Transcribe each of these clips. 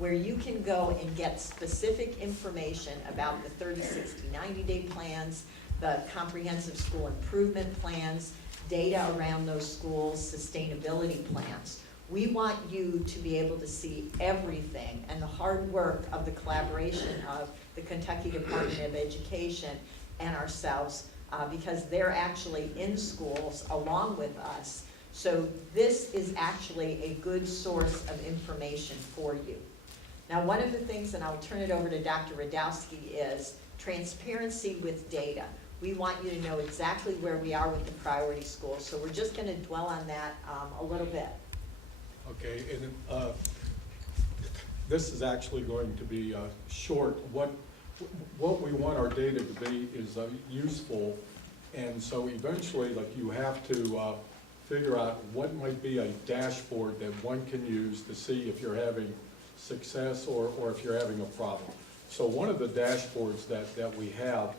where you can go and get specific information about the 30, 60, 90-day plans, the comprehensive school improvement plans, data around those schools, sustainability plans. We want you to be able to see everything, and the hard work of the collaboration of the Kentucky Department of Education and ourselves, because they're actually in schools along with us. So this is actually a good source of information for you. Now, one of the things, and I'll turn it over to Dr. Radowski, is transparency with data. We want you to know exactly where we are with the priority schools, so we're just going to dwell on that a little bit. Okay, and this is actually going to be short. What we want our data to be is useful, and so eventually, like, you have to figure out what might be a dashboard that one can use to see if you're having success or if you're having a problem. So one of the dashboards that we have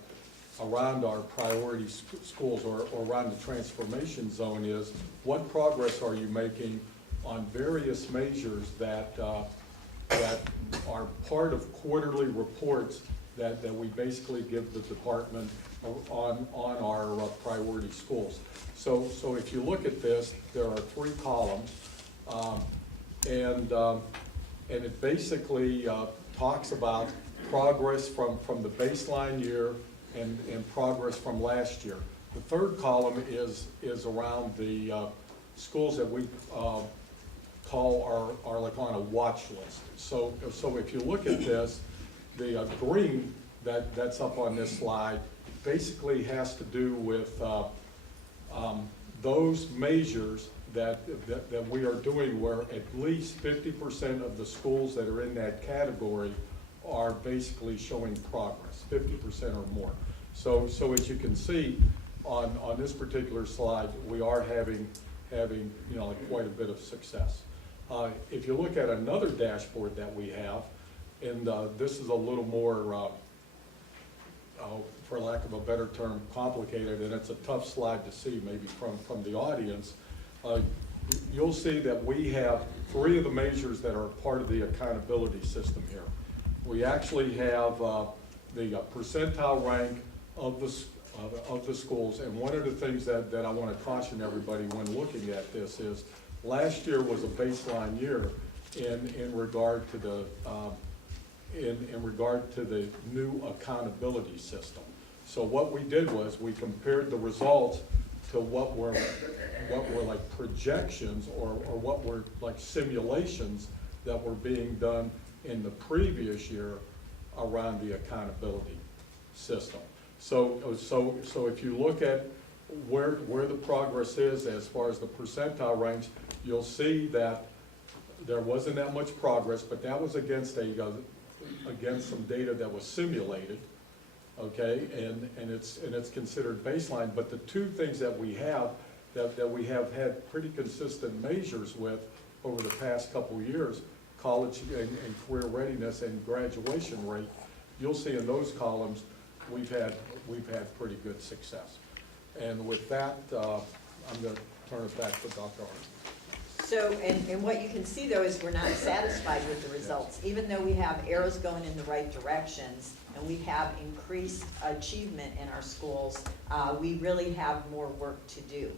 around our priority schools or around the transformation zone is what progress are you making on various measures that are part of quarterly reports that we basically give the department on our priority schools. So if you look at this, there are 3 columns, and it basically talks about progress from the baseline year and progress from last year. The 3rd column is around the schools that we call are like on a watch list. So if you look at this, the green that's up on this slide basically has to do with those measures that we are doing, where at least 50% of the schools that are in that category are basically showing progress, 50% or more. So as you can see on this particular slide, we are having like quite a bit of success. If you look at another dashboard that we have, and this is a little more, for lack of a better term, complicated, and it's a tough slide to see maybe from the audience, you'll see that we have 3 of the measures that are part of the accountability system here. We actually have the percentile rank of the schools, and one of the things that I want to caution everybody when looking at this is last year was a baseline year in regard to the in regard to the new accountability system. So what we did was we compared the results to what were like projections or what were like simulations that were being done in the previous year around the accountability system. So if you look at where the progress is as far as the percentile ranks, you'll see that there wasn't that much progress, but that was against some data that was simulated, okay, and it's considered baseline. But the 2 things that we have had pretty consistent measures with over the past couple of years, college and career readiness and graduation rate, you'll see in those columns we've had pretty good success. And with that, I'm going to turn it back to Dr. Arnold. So, and what you can see though is we're not satisfied with the results. Even though we have arrows going in the right directions and we have increased achievement in our schools, we really have more work to do.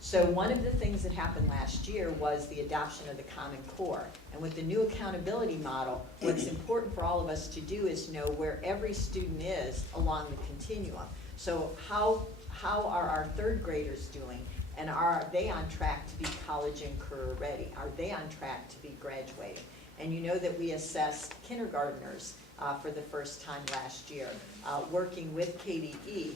So one of the things that happened last year was the adoption of the Common Core. And with the new accountability model, what's important for all of us to do is know where every student is along the continuum. So how are our 3rd graders doing? And are they on track to be college and career ready? Are they on track to be graduating? And you know that we assessed kindergartners for the first time last year, working with KDE,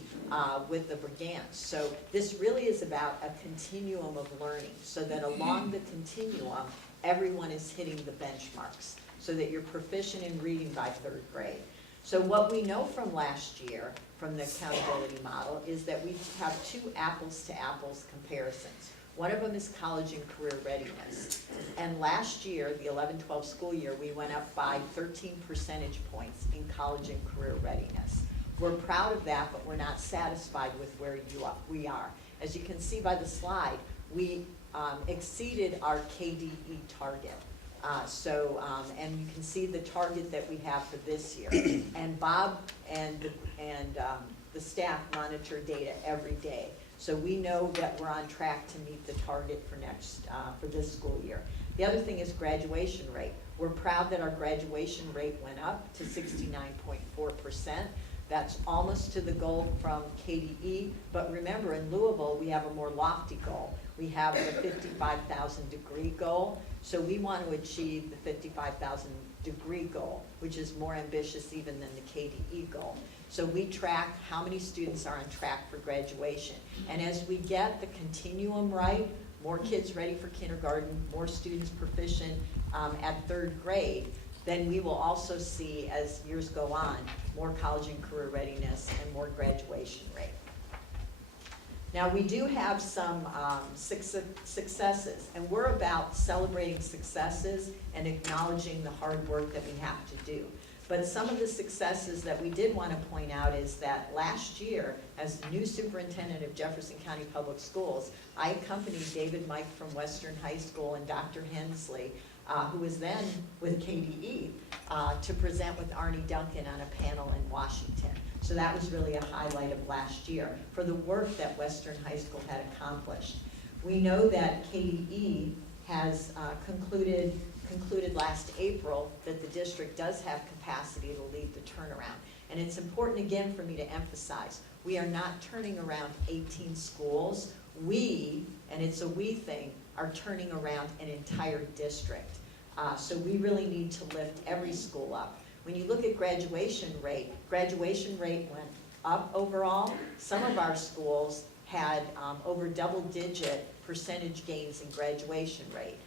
with the Brigance. So this really is about a continuum of learning, so that along the continuum, everyone is hitting the benchmarks, so that you're proficient in reading by 3rd grade. So what we know from last year, from the accountability model, is that we have 2 apples-to-apples comparisons. One of them is college and career readiness. And last year, the 11-12 school year, we went up by 13 percentage points in college and career readiness. We're proud of that, but we're not satisfied with where we are. As you can see by the slide, we exceeded our KDE target. And you can see the target that we have for this year. And Bob and the staff monitor data every day. So we know that we're on track to meet the target for this school year. The other thing is graduation rate. We're proud that our graduation rate went up to 69.4%. That's almost to the goal from KDE, but remember in Louisville, we have a more lofty goal. We have the 55,000 degree goal, so we want to achieve the 55,000 degree goal, which is more ambitious even than the KDE goal. So we track how many students are on track for graduation. And as we get the continuum right, more kids ready for kindergarten, more students proficient at 3rd grade, then we will also see, as years go on, more college and career readiness and more graduation rate. Now, we do have some successes, and we're about celebrating successes and acknowledging the hard work that we have to do. But some of the successes that we did want to point out is that last year, as the new superintendent of Jefferson County Public Schools, I accompanied David Mike from Western High School and Dr. Hensley, who was then with KDE, to present with Arnie Duncan on a panel in Washington. So that was really a highlight of last year for the work that Western High School had accomplished. We know that KDE has concluded last April that the district does have capacity to lead the turnaround. And it's important again for me to emphasize, we are not turning around 18 schools. We, and it's a we thing, are turning around an entire district. So we really need to lift every school up. When you look at graduation rate went up overall. Some of our schools had over double-digit percentage gains in graduation rate.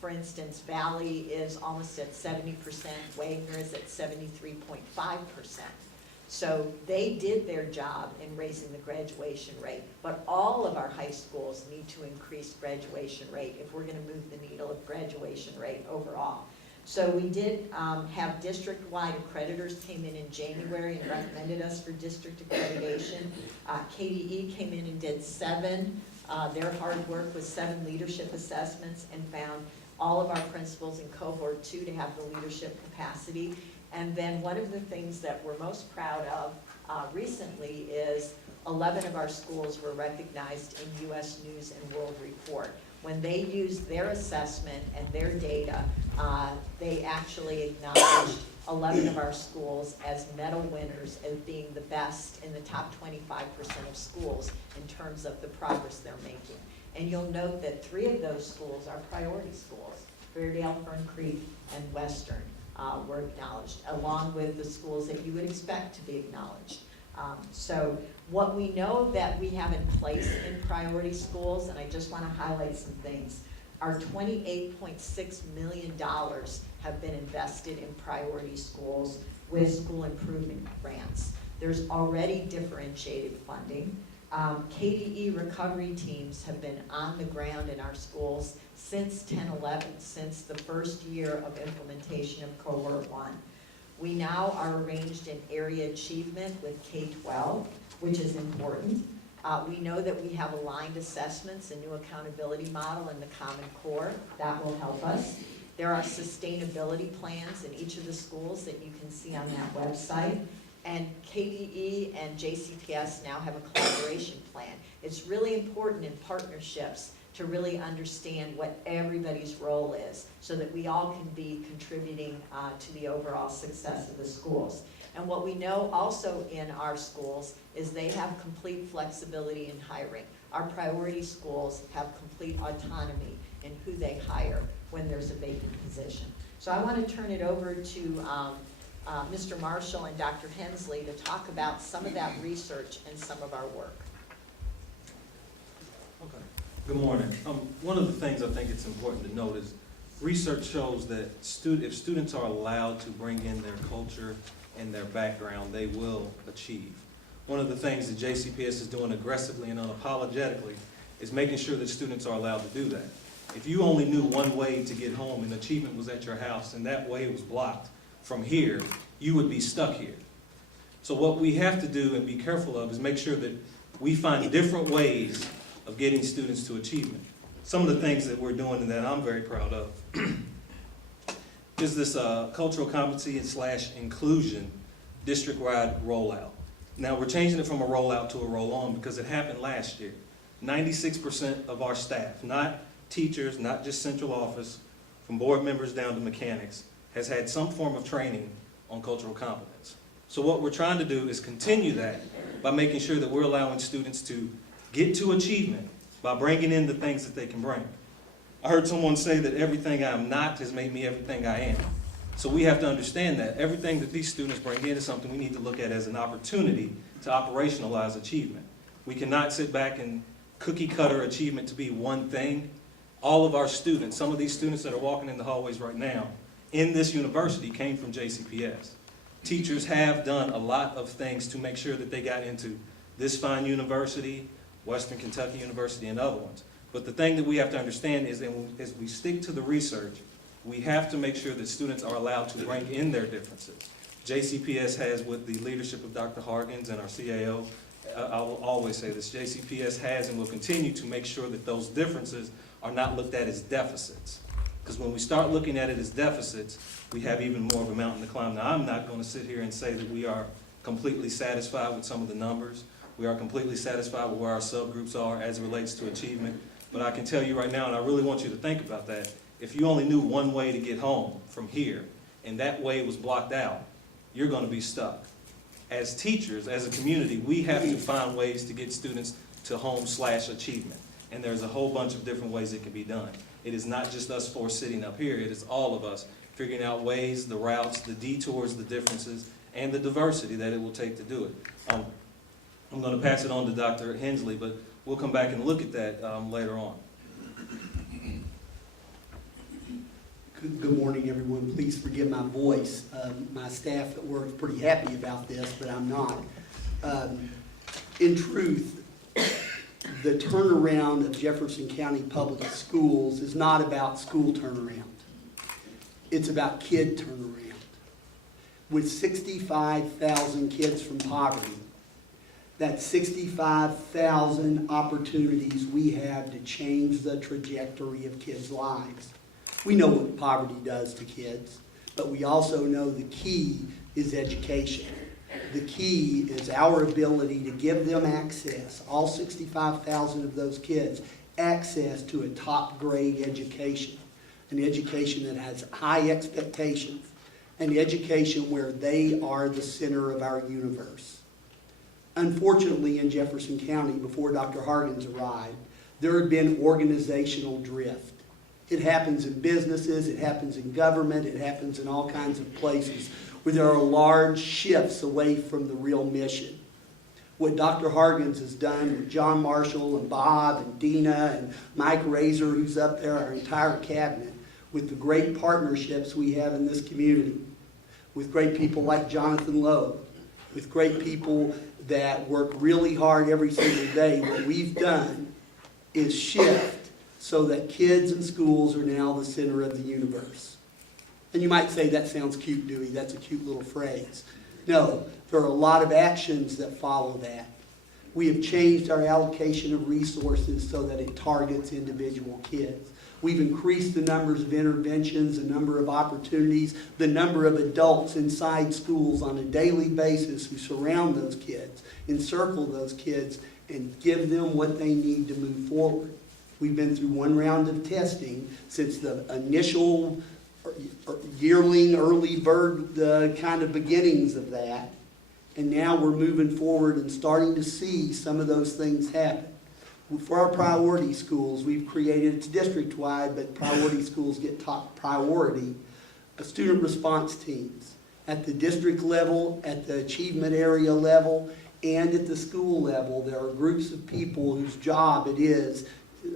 For instance, Valley is almost at 70%, Wagner is at 73.5%. So they did their job in raising the graduation rate, but all of our high schools need to increase graduation rate if we're going to move the needle of graduation rate overall. So we did have district-wide accreditors came in January and recommended us for district accreditation. KDE came in and did 7. Their hard work was 7 leadership assessments and found all of our principals in cohort 2 to have the leadership capacity. And then one of the things that we're most proud of recently is 11 of our schools were recognized in U.S. News and World Report. When they used their assessment and their data, they actually acknowledged 11 of our schools as medal winners as being the best in the top 25% of schools in terms of the progress they're making. And you'll note that 3 of those schools are priority schools. Fairdale, Fern Creek, and Western were acknowledged, along with the schools that you would expect to be acknowledged. So what we know that we have in place in priority schools, and I just want to highlight some things, our $28.6 million have been invested in priority schools with school improvement grants. There's already differentiated funding. KDE recovery teams have been on the ground in our schools since 10-11, since the first year of implementation of cohort 1. We now are arranged in area achievement with K-12, which is important. We know that we have aligned assessments, a new accountability model in the Common Core. That will help us. There are sustainability plans in each of the schools that you can see on that website. And KDE and JCPS now have a collaboration plan. It's really important in partnerships to really understand what everybody's role is so that we all can be contributing to the overall success of the schools. And what we know also in our schools is they have complete flexibility in hiring. Our priority schools have complete autonomy in who they hire when there's a vacant position. So I want to turn it over to Mr. Marshall and Dr. Hensley to talk about some of that research and some of our work. Okay. Good morning. One of the things I think it's important to note is research shows that if students are allowed to bring in their culture and their background, they will achieve. One of the things that JCPS is doing aggressively and unapologetically is making sure that students are allowed to do that. If you only knew one way to get home and achievement was at your house and that way was blocked from here, you would be stuck here. So what we have to do and be careful of is make sure that we find different ways of getting students to achievement. Some of the things that we're doing and that I'm very proud of, is this cultural competency / inclusion district-wide rollout. Now, we're changing it from a rollout to a roll-on because it happened last year. 96% of our staff, not teachers, not just central office, from board members down to mechanics, has had some form of training on cultural competence. So what we're trying to do is continue that by making sure that we're allowing students to get to achievement by bringing in the things that they can bring. I heard someone say that everything I'm not has made me everything I am. So we have to understand that everything that these students bring in is something we need to look at as an opportunity to operationalize achievement. We cannot sit back and cookie cutter achievement to be one thing. All of our students, some of these students that are walking in the hallways right now in this university came from JCPS. Teachers have done a lot of things to make sure that they got into this fine university, Western Kentucky University, and other ones. But the thing that we have to understand is that as we stick to the research, we have to make sure that students are allowed to bring in their differences. JCPS has, with the leadership of Dr. Hargens and our CAO, I will always say this, JCPS has and will continue to make sure that those differences are not looked at as deficits. Because when we start looking at it as deficits, we have even more of a mountain to climb. Now, I'm not going to sit here and say that we are completely satisfied with some of the numbers. We are completely satisfied with where our subgroups are as it relates to achievement. But I can tell you right now, and I really want you to think about that, if you only knew one way to get home from here, and that way was blocked out, you're going to be stuck. As teachers, as a community, we have to find ways to get students to home / achievement. And there's a whole bunch of different ways it can be done. It is not just us four sitting up here, it is all of us figuring out ways, the routes, the detours, the differences, and the diversity that it will take to do it. I'm going to pass it on to Dr. Hensley, but we'll come back and look at that later on. Good morning, everyone. Please forgive my voice. My staff at work is pretty happy about this, but I'm not. In truth, the turnaround of Jefferson County Public Schools is not about school turnaround. It's about kid turnaround. With 65,000 kids from poverty, that's 65,000 opportunities we have to change the trajectory of kids' lives. We know what poverty does to kids, but we also know the key is education. The key is our ability to give them access, all 65,000 of those kids, access to a top grade education, an education that has high expectations, an education where they are the center of our universe. Unfortunately, in Jefferson County, before Dr. Hargens arrived, there had been organizational drift. It happens in businesses, it happens in government, it happens in all kinds of places where there are large shifts away from the real mission. What Dr. Hargens has done with John Marshall and Bob and Dina and Mike Razor, who's up there, our entire cabinet, with the great partnerships we have in this community, with great people like Jonathan Lowe, with great people that work really hard every single day, what we've done is shift so that kids and schools are now the center of the universe. And you might say, that sounds cute, Dewey. That's a cute little phrase. No, there are a lot of actions that follow that. We have changed our allocation of resources so that it targets individual kids. We've increased the numbers of interventions, the number of opportunities, the number of adults inside schools on a daily basis who surround those kids, encircle those kids, and give them what they need to move forward. We've been through one round of testing since the initial yearling, early bird kind of beginnings of that. And now we're moving forward and starting to see some of those things happen. For our priority schools, we've created, it's district-wide, but priority schools get top priority, student response teams at the district level, at the achievement area level, and at the school level. There are groups of people whose job it is,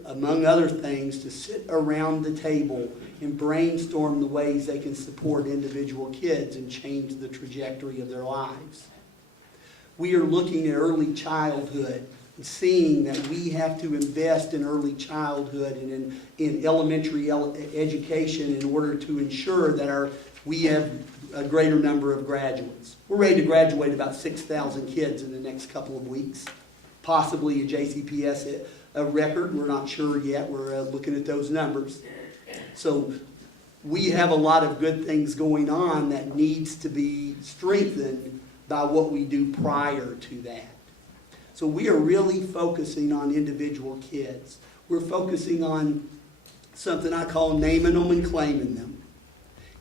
among other things, to sit around the table and brainstorm the ways they can support individual kids and change the trajectory of their lives. We are looking at early childhood and seeing that we have to invest in early childhood and in elementary education in order to ensure that we have a greater number of graduates. We're ready to graduate about 6,000 kids in the next couple of weeks, possibly a JCPS a record. We're not sure yet. We're looking at those numbers. So we have a lot of good things going on that needs to be strengthened by what we do prior to that. So we are really focusing on individual kids. We're focusing on something I call naming them and claiming them.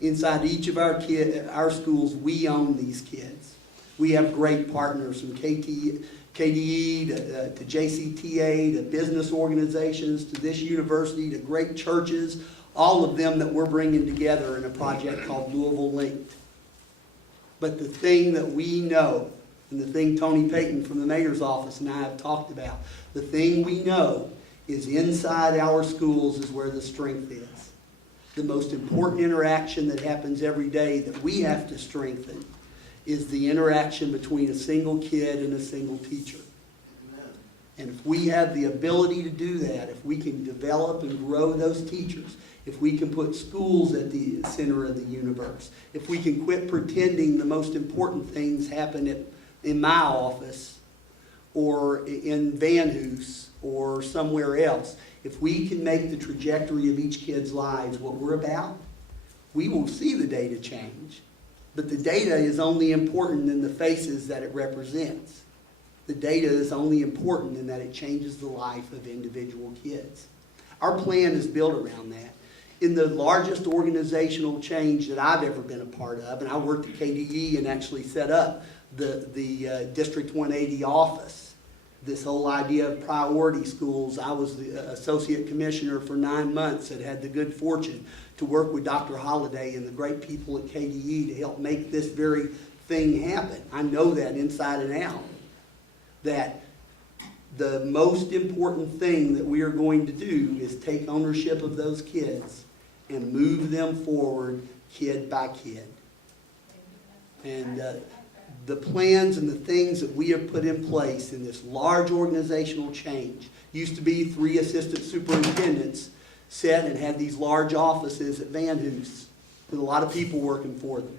Inside each of our schools, we own these kids. We have great partners from KDE to JCTA to business organizations to this university to great churches, all of them that we're bringing together in a project called Louisville Linked. But the thing that we know, and the thing Tony Payton from the mayor's office and I have talked about, the thing we know is inside our schools is where the strength is. The most important interaction that happens every day that we have to strengthen is the interaction between a single kid and a single teacher. And if we have the ability to do that, if we can develop and grow those teachers, if we can put schools at the center of the universe, if we can quit pretending the most important things happen in my office or in Van Hoos or somewhere else, if we can make the trajectory of each kid's lives what we're about, we will see the data change. But the data is only important in the faces that it represents. The data is only important in that it changes the life of individual kids. Our plan is built around that. In the largest organizational change that I've ever been a part of, and I worked at KDE and actually set up the District 180 office, this whole idea of priority schools. I was the associate commissioner for 9 months and had the good fortune to work with Dr. Holliday and the great people at KDE to help make this very thing happen. I know that inside and out. That the most important thing that we are going to do is take ownership of those kids and move them forward kid by kid. And the plans and the things that we have put in place in this large organizational change, used to be 3 assistant superintendents sat and had these large offices at Van Hoos with a lot of people working for them.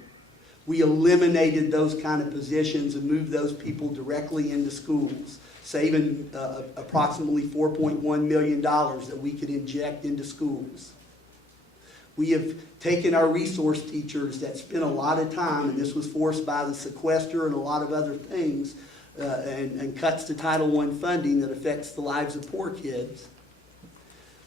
We eliminated those kind of positions and moved those people directly into schools, saving approximately $4.1 million that we could inject into schools. We have taken our resource teachers that spent a lot of time, and this was forced by the sequester and a lot of other things, and cuts to Title I funding that affects the lives of poor kids.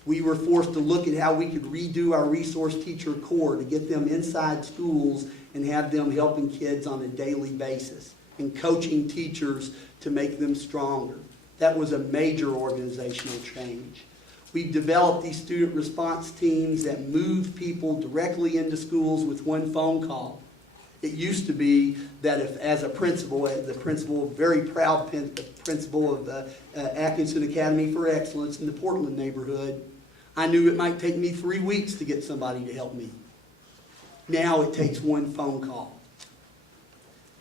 We were forced to look at how we could redo our resource teacher corps to get them inside schools and have them helping kids on a daily basis and coaching teachers to make them stronger. That was a major organizational change. We've developed these student response teams that move people directly into schools with one phone call. It used to be that if, as a principal, very proud principal of Atkinson Academy for Excellence in the Portland neighborhood, I knew it might take me 3 weeks to get somebody to help me. Now it takes one phone call.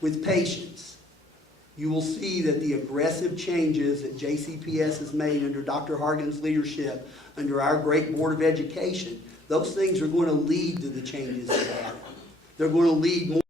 With patience, you will see that the aggressive changes that JCPS has made under Dr. Hargan's leadership, under our great Board of Education, those things are going to lead to the changes that happen. They're going to lead more